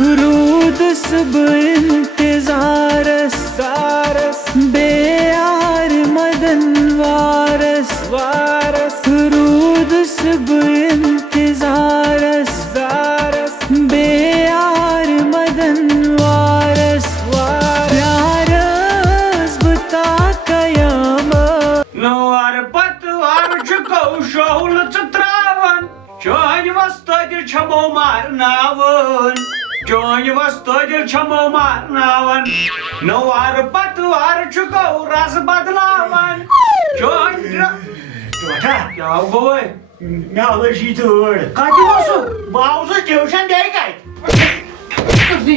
رودس بانتظارس بے یار مدن وارس رودس بانتظارس بے یار مدن وارس پیارس بتا قیامت نوار پتوار چکو شول چتراون چون وستدل چھمو مارناون چون وستدل چھمو مارناون نوار پتوار چکو رس بدلاون چون ٹوٹھا کیا گوئے مےٚ آو لٔجی تۭر کتی وسو بہٕ آوُس ٹیوٗشن بیٚیہِ کتہِ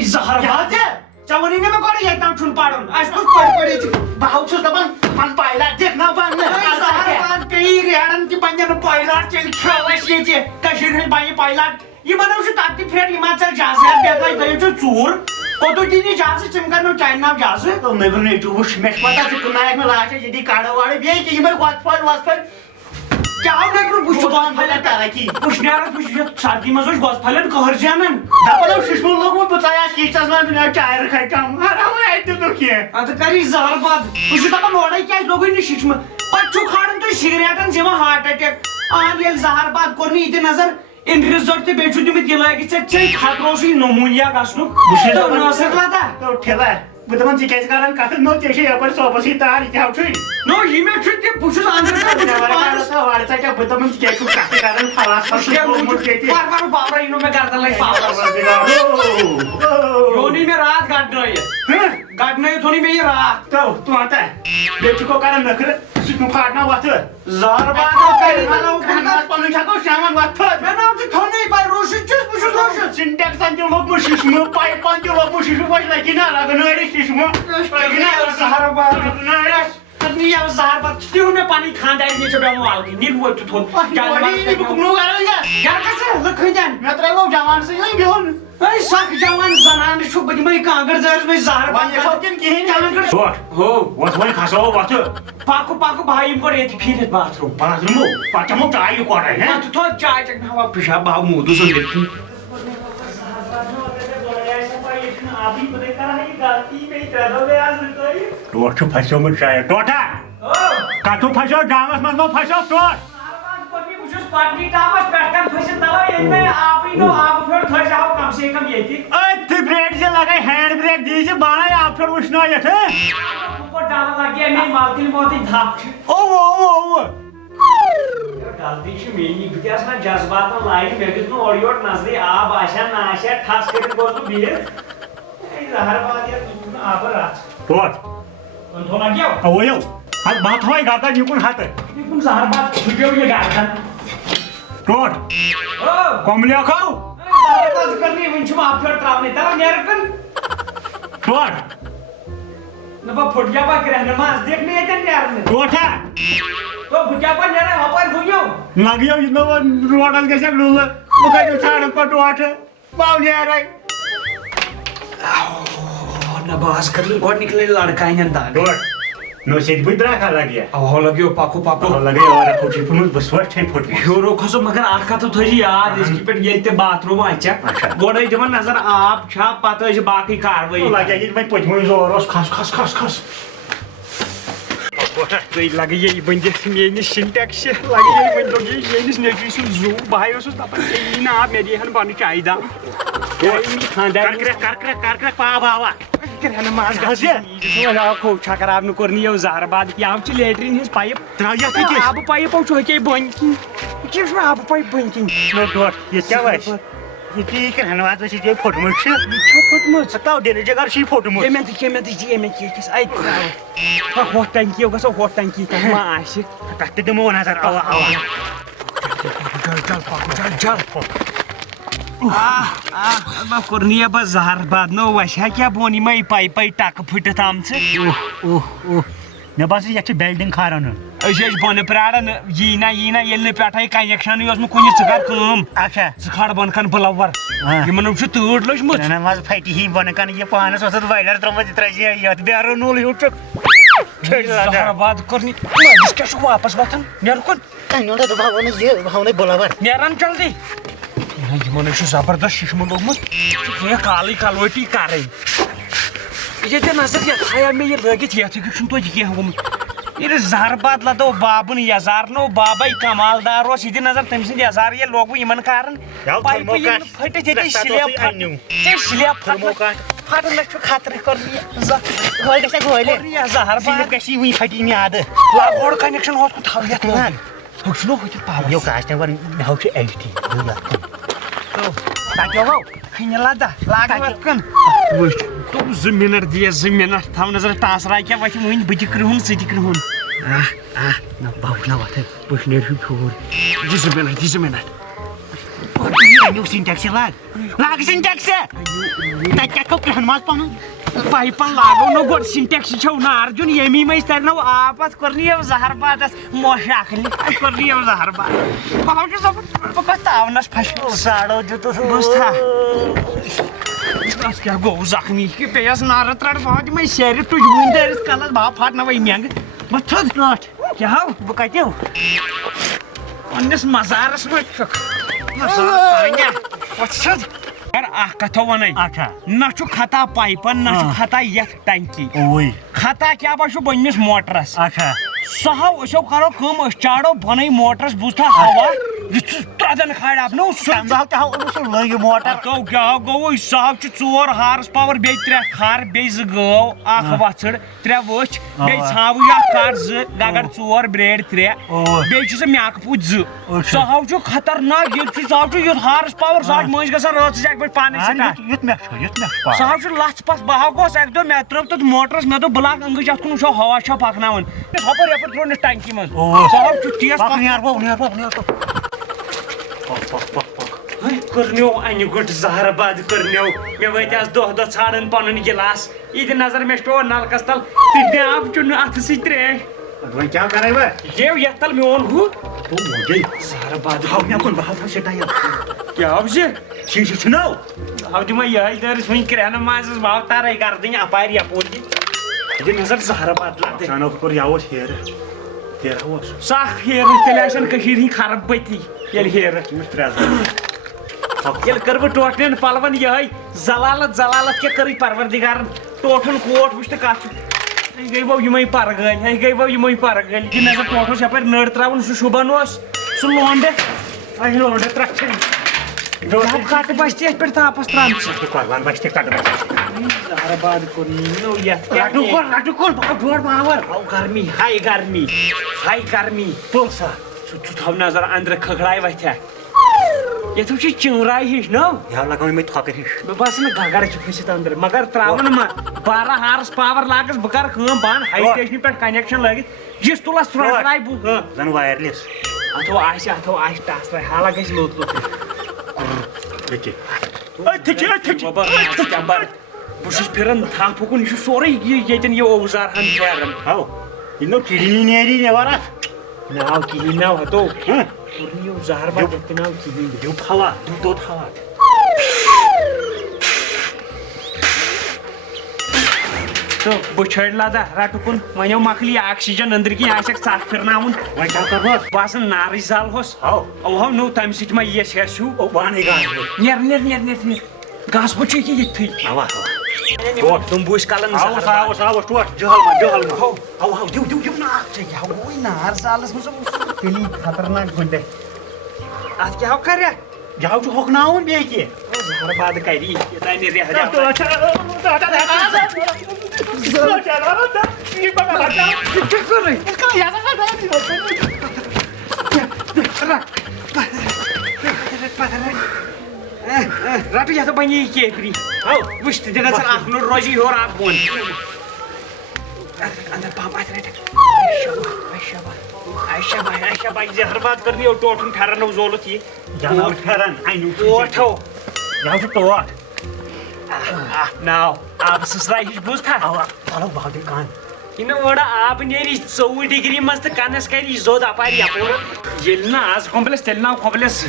زہر کیٛاہ ژےٚ ژےٚ ووٚنُے نہٕ مےٚ گۄڈٕ ییٚتہِ تام چھُنہٕ پرُن اَسہِ کُس پرِ ییٚتہِ بہٕ چھُس دپان پن پایلاٹ دِکھ نا بننہٕ زہر پیٚیہِ ریڑن تہِ پننٮ۪ن پایلاٹ تیٚلہِ کھیٚو اَسہِ ییٚتہِ کٔشیٖرِ ہٕنٛدۍ بنہِ پایلاٹ یِمن چھُ تتہِ تہِ پھرٛٹھ یِم ژےٚ جازیت بیترِ دٔیِم چھُ ژوٗر کوٚتُے دِنہِ جازٕ ژٕ کر مےٚ چانہِ ناو جازٕ مےٚ گوٚو نیٚچوٗ وٕچھ مےٚ چھِ پتہ ژٕ کٕننایکھ مےٚ لاسٹس ییٚتی کڑٕ وڑٕ بیٚیہِ تہِ یِمے وۄتھٕ پھٔلۍ کیٛاہ نٮ۪برٕ بہٕ چھُس بہٕ پھلٮ۪ن ترقی وٕشنیرس بہٕ چھُس سردی منٛز چھُس گۄس پھلٮ۪ن کٔہر زینان دپان اوس ششمُل لوگمُت بہٕ ژایاس کِچنس منٛز مےٚ چایہِ رکھے کم حرام اَتہِ دِتُکھ کینٛہہ ادٕ کر یہِ زہر بد بہٕ چھُس دپان اورے کیٛازِ لوگُے نہٕ ششمہٕ پتہٕ چھُو کھالان تُہۍ سگریٹن چھِ یِوان ہارٹ اٹیک اہن ییٚلہِ زہر بد کوٚر نہٕ یہِ تہِ نظر اِنفیوزر تہِ بیٚیہِ چھُ دِمٕتۍ یہِ لٲگِتھ ژےٚ خطرٕ اوسُے نموٗنیا گژھنُک نٲصر لتا ٹھیلا بہٕ دپان ژٕ کیٛازِ کران کتھ نو ژےٚ چھے یپٲرۍ صوبسٕے تار یہِ کیٛاہ چھُے نو یہِ مےٚ چھُ تہِ بہٕ چھُس أنٛدرٕ کَنۍ بہٕ چھُس پانس وارٕ ژَٹیا بہٕ دپان ژٕ کیٛازِ چھُکھ کتھٕ کران خلاص پاور پاور یِنو مےٚ گردن لگہِ پاور یونٕے مےٚ راتھ گڈنٲیِتھ گڈنٲیِتھ اوٚنُے مےٚ یہِ راتھ توتہ بیٚیہِ چھُکو کران نخرٕ سُہ چھُ پھاٹنا وۄتھٕ زہر بد پنُن چھکو شامن وۄتھٕ مےٚ ناو ژٕ کھنٕے پاے روشن چھُس بہٕ چھُس روشن سِنٹیکسن تہِ لوگمُت ششمہٕ پایپن تہِ لوگمُت ششمہٕ وۄنۍ لگی نا رگنٲرِس ششمہٕ زہر بد رگنٲرِس یہِ زہر بد تہِ ووٚن مےٚ پنٕنۍ خانٛدارنہِ چھِ بیٚہوان والگٕے نِن وۄنۍ تہِ تھوٚد لُکھ ہٕنٛدٮ۪ن مےٚ ترٛٲیو جوانسٕے وۄنۍ بِہُن ہے سکھ جوان زنانہٕ چھُ بہٕ دِمے کانٛگٕر زٲرِس منٛز زہر بد کِنہٕ کِہیٖنۍ ہو وۄتھ وۄنۍ کھسو وۄتھٕ پکہٕ پکہٕ بہٕ ہاو یِم گۄڈٕ ییٚتہِ پھیٖرِتھ باتھ روٗم باتھ روٗمو پتہٕ چمو چاے یِکوٹے پتہٕ تھوٚد چاے چٮ۪کنہٕ ہوا پِشاب بہٕ آو موٗدوٗس أنٛدٕرۍ کِنۍ ٹوٹھ چھُ پھسیومُت شاید ٹوٹھا کتھوٗ پھسیو ڈامس منٛز مہ پھسیو ٹوٹھ بہٕ چھُس پٹنی ٹاپس پٮ۪ٹھ کَن پھٔسِتھ تَوے ییٚلہِ مےٚ آبٕے نوٚو آبہٕ پھیوٚر تھٲیزِہاو کم سے کم ییٚتہِ أتھۍ بریک زِ لگے ہینڈ بریک دی زِ بانَے آب پھیوٚر وٕشنٲیِتھ ڈل لگہِ مےٚ ملکٕلۍ موتٕے دَب چھِ غلطی چھِ میٛٲنی بہٕ تہِ آسہٕ نا جذباتن لایِق مےٚ دِژ نہٕ اورٕ یورٕ نظرٕے آب آسیا نہ آسیا ٹھس کٔرِتھ گوٚس بہٕ بِہِتھ زہر باد یتھ نہٕ آبہٕ رژھ ٹوٹھ کٕنتھو لگیو اویو ادٕ بہٕ تھوے گردن یِکُن ہتہٕ یِکُن زہر باد پھٕٹیو یہِ گردن ٹوٹھ کوٚملیو کھو زہر باد کٔرنٕے وٕنہِ چھُم آبہٕ پھیوٚر ترٛاونٕے تَلہ نیرٕ ٹوٹھ نہ بہٕ پھٕٹ کیٛاہ پتہٕ کرٛٮ۪ہنہٕ منٛز دِکھ نہٕ ییٚتٮ۪ن نیرنہٕ ٹوٹھا تو بہٕ کیٛاہ پتہٕ نیرے ہۄپٲرۍ ہُنیو لگیو یہِ نہٕ وۄنۍ روڈس گژھکھ ڈُلہٕ بہٕ کتہِ ژھانڈٕ پتہٕ ٹوٹھٕ بہٕ آو نیرے نہ بہٕ آس کٔرٕنۍ گۄڈنِکۍ لٹہِ لڑکانٮ۪ن دگ ٹوٹھ نو سیٚدِ بٕتھِ درٛاکھا لگیا اہو لگیو پکو پکو لگے واریاہ پھُٹ چھِ پھٕٹمٕژ بہٕ سوچھے پھٕٹمٕژ ہیوٚرو کھسو مگر اکھ کتھ تھٲیزِ یاد أزکہِ پٮ۪ٹھ ییٚلہِ تہِ باتھ روٗم اَژٮ۪کھ گۄڈٕ ٲسۍ دِوان نظر آب چھا پتہٕ ٲسۍ باقٕے کاروٲیی لگیا ییٚلہِ وۄنۍ پٔتمٕے زور اوس کھس کھس کھس کھس تُہۍ لگے بٔنٛدِتھ میٲنِس سِنٹیکس لگے وۄنۍ دوٚپ میٲنِس نیٚچوۍ سُنٛد زوٗ بہٕ اوسُس دپان ژےٚ یی نہٕ آب مےٚ دی ہن پنٕنۍ چایہِ دام خانٛدار کرکرک پاو آوا کرٛٮ۪ہنہٕ منٛز گژھِ کھوٚو چھکراونہٕ کوٚر نہٕ یو زہر باد یَوٕ چھِ لیٹریٖن ہِنٛز پایپ ترٛاو یتھ أکِس آبہٕ پایپو چھُ ہُکے بٔنۍ کِنۍ یہِ کیٛاہ چھُ آبہٕ پایپ بٔنۍ کِنۍ ٹوٹھ ییٚتہِ کیٛاہ وَسہِ ییٚتی کرٛٮ۪ہنہٕ واتھ ٲسۍ ییٚتہِ پھٕٹمٕژ چھِ یہِ چھُ پھٕٹمٕژ تَو ڈِنر جگر چھُے پھُٹمُت ییٚمٮ۪ن تہِ ییٚکِس اَتہِ ترٛاوو ہوٚتھ ٹنکیو گژھو ہوٚتھ ٹنکی تتھ ما آسہِ تتھ تہِ دِمو نظر اوا اوا کوٚر نہٕ یہِ بہٕ زہر باد نو وسہِ ہا کیٛاہ بۄن یِمے پایپے ٹکہٕ پھٕٹِتھ آمژٕ مےٚ باسان یتھ چھِ بیلڈنگ کھاران أسۍ ٲسۍ بۄنہٕ پیاران یی نہ ییٚلہِ نہٕ پٮ۪ٹھے کنیکشنٕے اوس نہٕ کُنہِ ژٕ کر کٲم اچھا ژٕ کھار بۄنہٕ کن بٕلوَر یِمن چھُ تۭر لٔجمٕژ منٛز پھٹہِ ہی بۄنہٕ کَنہِ یہِ پانس اوسُتھ وایلر ترٛوومُت یہِ ترٛٲوزِ یتھ بیرٕ نوٗل ہیوٗ چھُکھ زہر باد کوٚر نہٕ مٲلِس کیٛاہ چھُ واپس وۄتھان نیرٕ کُن بہٕ ہاونے بٕلوَر نیران جلدی یمن زبردست ششمہ لوگمت یہ کالے کلوٹی کریں یہ نظر یہ تھیا مے یہ لگت یہ توتہ گومت یہ زہر باد لدو بابن یزار نو بابے کمالدار اس یہ نظر تم سند یزار یہ لوگو یمن کارن پھٹت یہ سلیپ پھٹن لچھ خطرہ کر زہر باد گسی وی پھٹی میاد لاگوڑ کنیکشن ہوت کو تھو یت ہوچنو ہوت پاور یو کاسٹمر نو چھ ایچ ٹی تاکیو کھنہ لدا لاگ وکن وچ تو 2 منٹ دی 2 منٹ تھو نظر ٹاس را کیا وچ ون بہ تہ کرہن س تہ کرہن نہ باو نہ وات بہ نیر پھور دی 2 منٹ دی 2 minute new syntax log syntax تک کو کرہن ماز پن پائپن لاگو نو گوڑ سینٹیکس چھو نا ارجن یمی مے ترنو آب پت کرنی زہر باد موش اخلی کرنی زہر باد باو چھ سب بہ تاونس پھشو ساڑو جتو بس تھا بس کیا گو زخمی کہ پیس نار ترڑ بہت میں سیر تج ون درس کلس با پھٹ نہ وئی منگ بس تھد ناٹ کیا ہو بہ کتیو پنس مزارس میں چھک مزار پنیا بس تھد کتھو ون اچھا نہ خطا پائپن نہ خطا یت ٹنکی اوے خطا کیا بچو بنس موٹرس اچھا سہو اسو کرو کم اس چاڑو بن موٹرس بوزتھا ہوا یہ ترٛدن کھاڑ آپ نو تم دہ تہ سہ لگ موٹر تو کیا گو سہو 4 ہارس پاور بی 3 کھار بی 2 گو اخ وچھڑ 3 وچھ بی ژھاو یا کار 2 گگر 4 بریڈ 3 بی چھ میک پوت 2 سہو چھ خطرناک یہ سہو چھ ہارس پاور ساج مج گژھان رات جاگ پہ پانے یت مے سہو چھ لچھ پس بہو گوس اک دو مے ترو تو موٹرس مے دو بلاک انگج ات کن وچھو ہوا چھ پکناون ہپر یپر ترو نس ٹنکی من سہو چھ تیز کرنیو ان گٹ زہر باد کرنیو مے وت آس دہ ژھانڈن پنن گلاس یہ نظر مے پو نلکس تل تہ آب چھ ات سی تریش وۄنۍ کیٛاہ کَرے بہٕ یہ یتھ تل میون ہُہ تو موجے زہر باد ہاو مے کُن بہٕ ہاو سٹایل کیا ہو جی شیشہِ چھُنو ہاو دم یہ درس ون کرہن مازس باو تارے کر دن اپار یپور یہ نظر زہر باد لد چانو کوٚر یوس ہیرٕ ہیرٕ اوس سخ ہیر تیل آسن کشیر ہند خراب بتی یل ہیر تٔمِس 3 یل کر بہ ٹوٹلن پلون یہ زلالت زلالت کیا کر پروردگارن ٹوٹل کوٹ وچ تو کت گئی بو یم پر گل گئی بو یم پر گل یہ نظر ٹوٹل یپر نر تراون سہ شوبان سہ لونڈ لونڈ ترکھن کٹ بستی پہ تاپس ترام قربان بچ تہ کٹ زہر باد کور رٹو کور ڈوڑ پاور گرمی ہائی گرمی تُل سا ژٕ تھاو نظر اندر کھکھڑاے وتھیا یتھ چھ چنگراے ہش نو یا لگاو مےٚ تھۄکہٕ ہِش مے باسان گگر چھ پھسِتھ اندر مگر تراون ما 12 ہارس پاور لاگس بہ کر کٲم بان ہائی سٹیشن پہ کنیکشن لگت جس تُلس ترٛاے بہ زن وایرلیس اتھو آسہِ ٹاس راے حالا گژھِ لوٚت بہ چھُس پھران تھپھ کُن یہ سورُے ییٚتٮ۪ن یہ اوزار ہن پھیران ہاو یہِ نو کِڈنی نیری نٮ۪بر اتھ ناو کِہیٖنۍ ناو ہتو کوٚر یہِ زہر باد یتھ تہِ ناو کِہیٖنۍ دیُت ہوا توٚت ہوا تو بچھڑ لدا رٹ کن ونو مکلی آکسیجن اندر کی آسک ژھ پھرناون وۄنۍ کیٛاہ کَرٕ بہٕ باسان نارٕچ زال ہوس ہاو اوہو نو تمہِ سۭتۍ ما یس ہٮ۪س ہیوٗ پانے گاس نیر گاسہٕ بوٚٹ چھُ ییٚکیٛاہ ییٚتھٕے اوا تِم بوٗزۍ کلن آوُس آوُس آوُس ٹوٹھ جہل ما اوہو دِو نا ژےٚ کیٛاہ گوٚوُے نار زالس منٛز تیٚلی خطرناک گُنڈے اتھ کیٛاہ کریا یہِ حظ چھُ ہۄکھناوُن بیٚیہِ کینٛہہ زہر باد کری یوٚتانۍ نہٕ ریٚہہ رٹ یہ بنی یہ کیپری وچ تہ نظر اخ نور روزی ہور اخ بون اندر پام ات رٹ عائشہ بائی زہر باد کرنی ٹوٹن پھرن زولت یہ جناب پھرن انیو ٹوٹھو یہِ حظ چھُ ٹوٹھ ناو آب سسراے ہش بوز تھا اوا چلو بہٕ ہاو تیٚلہِ کامہِ یہ اوڑا آب نیری 24 ڈگری مز تو کنس کری زود اپاری اپور یل نا آز کمپلیس تیل نا کمپلیس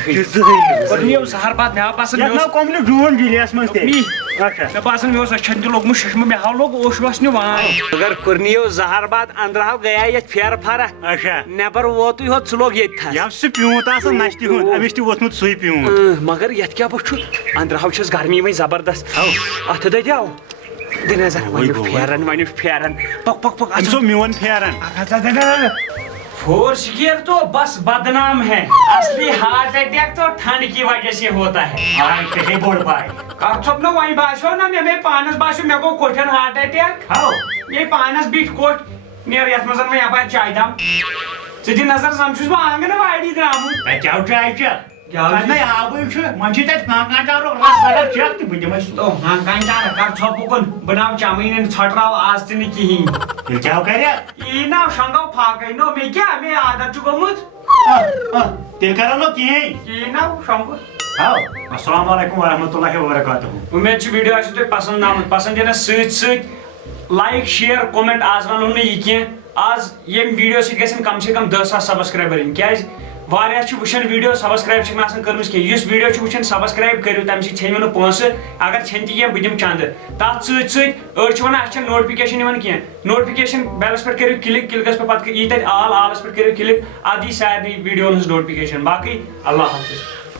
اور نیو زہر باد مے باسان یا نو کمپلیٹ ڈون جیلیس من تے می اچھا مے باسان مے اچھن تہ لوگمت ششمہ مے ہاو لوگ اوش وسنہ وان اگر کرنیو زہر باد اندر ہاو گیا یہ پھیر پھارا اچھا نیبر ووتوی ہوت ژٕ لوگ ییٚتہِ تھس یا سہ پیونت آسان نشتہ ہُنٛد أمِس تہِ ووتھمُت سُے پیونت مگر یتھ کیاہ بچھ اندر ہاو چھس گرمی وۄنۍ زبردست اتھ دٔدیو دِ نظر ون پھیرن پک پک پک أمِس اوس میون پھیرن فور سکیئر تو بس بدنام ہے اصلی ہارٹ اٹیک تو ٹھنڈ کی وجہ سے ہوتا ہے آے بوڑ پائے کر چھوپ نا وۄنۍ باسیو نا مے پانس باسیو مے گوٚو کوٹھٮ۪ن ہارٹ اٹیک مے پانس بیٖٹھ کوٹھ نیر یتھ منٛز وۄنۍ یپارِ چایہِ دام ژٕ دِ نظر زن چھُس بہٕ آنگن واڑی درٛامُت تتہِ کیاہ چاے چھِ آبٕے چھُ وۄنۍ چھُ تتہِ کانٛہہ رس اگر چیک تہٕ بہٕ دِمے سُہ ہنٛگ چارٕ کر ژھۄپ اُکُن بہٕ ناو چمٲنٮ۪ن ژھۄٹراو آز تہِ نہٕ کِہیٖنۍ تیٚلہِ کیاہ کرِ یی نا شۄنٛگو پھاکے نو مے کیٛاہ مے عادت چھُ گوٚمُت تیٚلہِ کرو نہٕ کِہیٖنۍ یی نا شۄنٛگُن السلام علیکم ورحمۃ اللہ وبرکاتہ امید چھِ ویڈیو آسہِ تۄہہِ پسنٛد آمُت پسنٛد دِنس سۭتۍ سۭتۍ لایک شیر کومنٹ آز ونو نہٕ یہِ کینٛہہ آز ییٚمہِ ویڈیو سۭتۍ گژھن کم سے کم 10,000 سبسکرایبر یِنۍ کیٛازِ واریاہ چھِ وٕچھان ویڈیو سبسکرایب چھِکھ نہٕ آسان کٔرمٕژ کینٛہہ یُس ویڈیو چھُ وٕچھان سبسکرایب کٔرِو تمہِ سۭتۍ ژھیٚنِو نہٕ پونٛسہٕ اگر ژھیٚنہِ تہِ کینٛہہ بہٕ دِمہٕ چندٕ تتھ سۭتۍ سۭتۍ أڑۍ چھِ ونان اَسہِ چھنہٕ نوٹفکیشن یِوان کینٛہہ نوٹفکیشن بیلس پٮ۪ٹھ کٔرِو کلک کلکس پٮ۪ٹھ پتہٕ یی تتہِ آلس پٮ۪ٹھ کٔرِو کلک ادٕ یی سارنٕے ویڈیوون ہٕنٛز نوٹفکیشن باقٕے اللہ حافظ